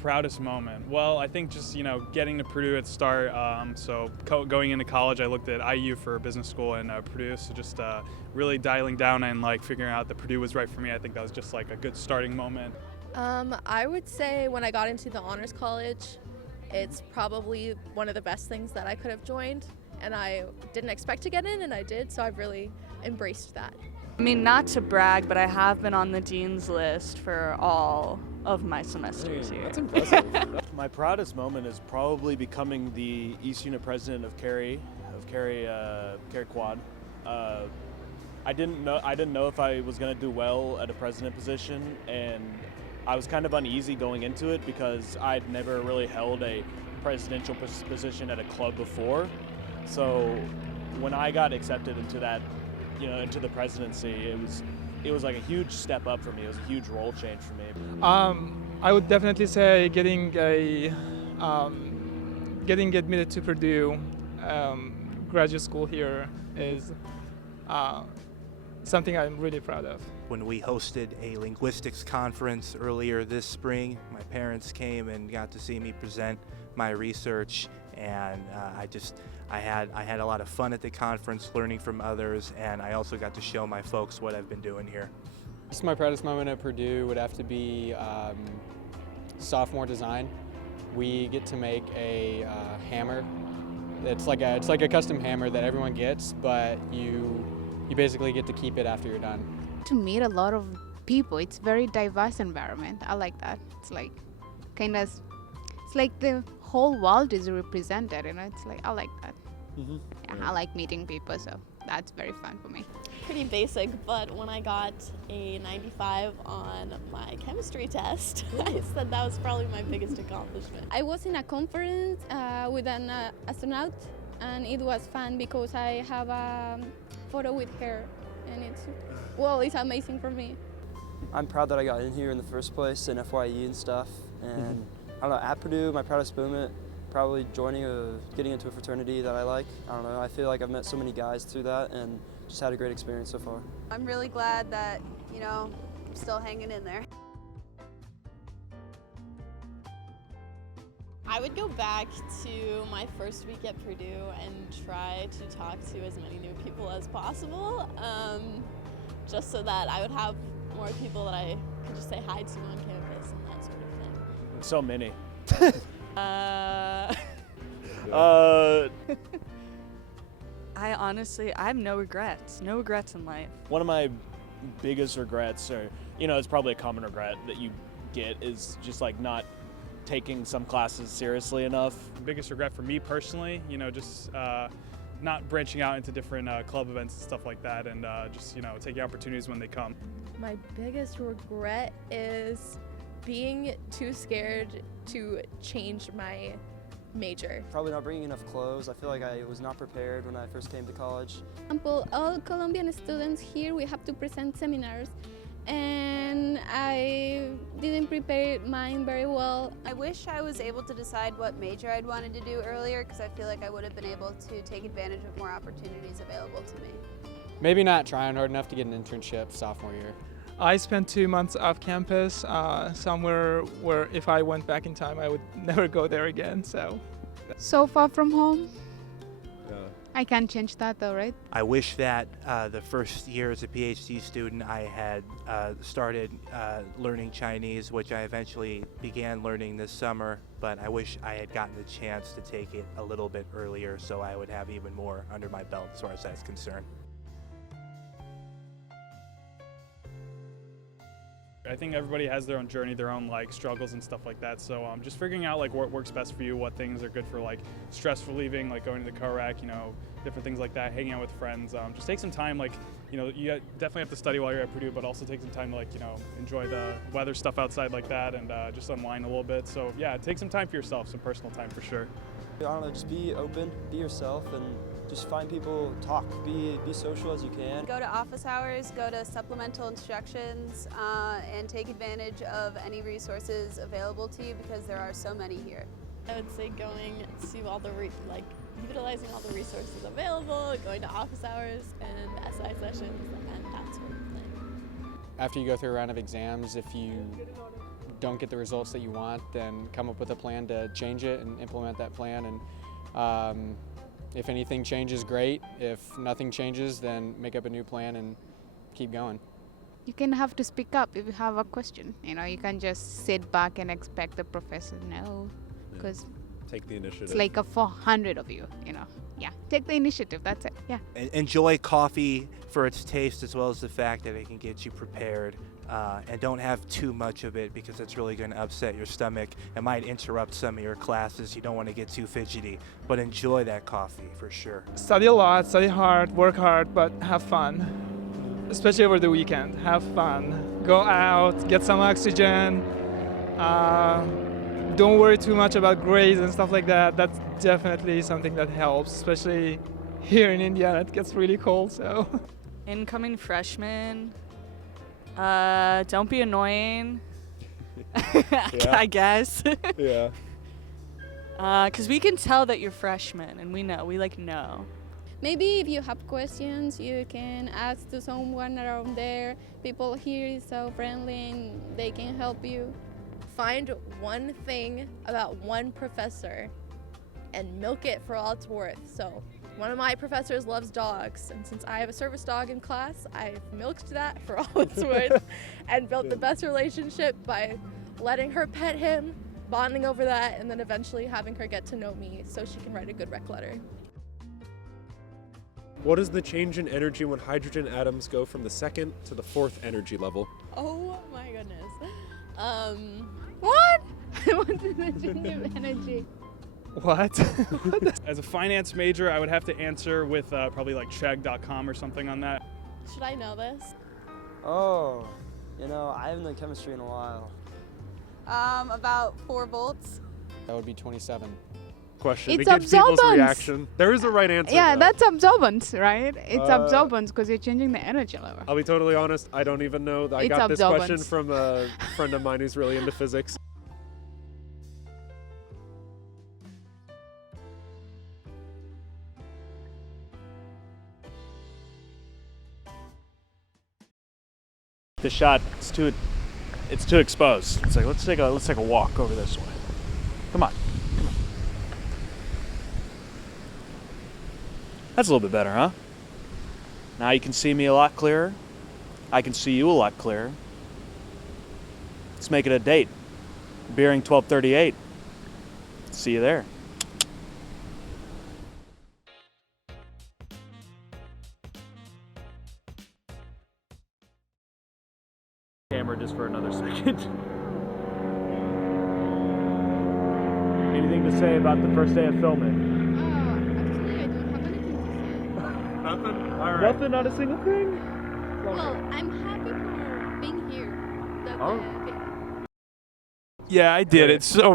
proudest moment? Well, I think just, getting to Purdue at the start. Going into college, I looked at IU for business school and Purdue. So just really dialing down and figuring out that Purdue was right for me. I think that was just a good starting moment. I would say when I got into the honors college, it's probably one of the best things that I could have joined. And I didn't expect to get in, and I did. So I've really embraced that. I mean, not to brag, but I have been on the dean's list for all of my semesters here. That's impressive. My proudest moment is probably becoming the East Unit president of Cary Quad. I didn't know if I was going to do well at a president position, and I was kind of uneasy going into it because I'd never really held a presidential position at a club before. So when I got accepted into that, into the presidency, it was like a huge step up for me. It was a huge role change for me. I would definitely say getting admitted to Purdue graduate school here is something I'm really proud of. When we hosted a linguistics conference earlier this spring, my parents came and got to see me present my research, and I had a lot of fun at the conference learning from others, and I also got to show my folks what I've been doing here. Just my proudest moment at Purdue would have to be sophomore design. We get to make a hammer. It's like a custom hammer that everyone gets, but you basically get to keep it after you're done. To meet a lot of people, it's very diverse environment. I like that. It's like the whole world is represented, It's like, I like that. Mm-hmm. Yeah, I like meeting people, so that's very fun for me. Pretty basic, but when I got a 95 on my chemistry test, I said that was probably my biggest accomplishment. I was in a conference with an astronaut, and it was fun because I have a photo with her, and it's amazing for me. I'm proud that I got in here in the first place in FYE and stuff, and I don't know, at Purdue, my proudest moment, probably getting into a fraternity that I like. I don't know, I feel like I've met so many guys through that and just had a great experience so far. I'm really glad that, I'm still hanging in there. I would go back to my first week at Purdue and try to talk to as many new people as possible, just so that I would have more people that I could just say hi to on campus and that sort of thing. So many. I have no regrets in life. One of my biggest regrets, or it's probably a common regret that you get, is just not taking some classes seriously enough. The biggest regret for me personally, just not branching out into different club events and stuff like that, and just taking opportunities when they come. My biggest regret is being too scared to change my major. Probably not bringing enough clothes. I feel like I was not prepared when I first came to college. For example, all Colombian students here, we have to present seminars, and I didn't prepare mine very well. I wish I was able to decide what major I'd wanted to do earlier, because I feel like I would have been able to take advantage of more opportunities available to me. Maybe not trying hard enough to get an internship sophomore year. I spent 2 months off campus, somewhere where if I went back in time, I would never go there again. So far from home. Yeah. I can't change that though, right? I wish that the first year as a PhD student I had started learning Chinese, which I eventually began learning this summer, but I wish I had gotten the chance to take it a little bit earlier so I would have even more under my belt as far as that's concerned. I think everybody has their own journey, their own struggles and stuff like that. So just figuring out what works best for you, what things are good for stress relieving, going to the co-rec, different things like that, hanging out with friends. Just take some time, you definitely have to study while you're at Purdue, but also take some time to enjoy the weather stuff outside like that, and just unwind a little bit. So yeah, take some time for yourself, some personal time for sure. I don't know, just be open, be yourself, and just find people, talk, be social as you can. Go to office hours, go to supplemental instructions, and take advantage of any resources available to you, because there are so many here. I would say going to all the utilizing all the resources available, going to office hours and SI sessions and that sort of thing. After you go through a round of exams, if you don't get the results that you want, then come up with a plan to change it and implement that plan. And if anything changes, great. If nothing changes, then make up a new plan and keep going. You can have to speak up if you have a question. You know, you can't just sit back and expect the professor to know, because take the initiative. it's like a 400 of you, you know. Yeah, take the initiative, that's it, yeah. Enjoy coffee for its taste as well as the fact that it can get you prepared. And don't have too much of it because it's really going to upset your stomach. It might interrupt some of your classes. You don't want to get too fidgety, but enjoy that coffee for sure. Study a lot, study hard, work hard, but have fun. Especially over the weekend, have fun. Go out, get some oxygen. Don't worry too much about grades and stuff like that. That's definitely something that helps, especially here in India. It gets really cold, so. Incoming freshmen, don't be annoying, I guess. Yeah. Because we can tell that you're freshmen, and we know. Maybe if you have questions, you can ask to someone around there. People here is so friendly and they can help you. Find one thing about one professor and milk it for all it's worth. So one of my professors loves dogs, and since I have a service dog in class, I've milked that for all it's worth and built the best relationship by letting her pet him, bonding over that, and then eventually having her get to know me so she can write a good rec letter. What is the change in energy when hydrogen atoms go from the second to the fourth energy level? Oh my goodness. What? What's the change of energy? What? As a finance major, I would have to answer with probably like chegg.com or something on that. Should I know this? Oh, you know, I haven't done chemistry in a while. About 4 volts. That would be 27. Question It's to get people's absorbance. reaction. There is a right answer. Yeah, though. that's absorbance, right? It's absorbance because you're changing the energy level. I'll be totally honest, I don't even know. I It's got this question absorbance. from a friend of mine who's really into physics. The shot, it's too exposed. It's like let's take a walk over this way. Come on. That's a little bit better, huh? Now you can see me a lot clearer. I can see you a lot clearer. Let's make it a date. Beering 1238. See you there. Camera just for another second. Anything to say about the first day of filming? Actually, I don't have anything to say. Nothing? All right. Nothing, not a single thing? Well, I'm happy for being here. That's Oh. okay. Yeah, I did it. So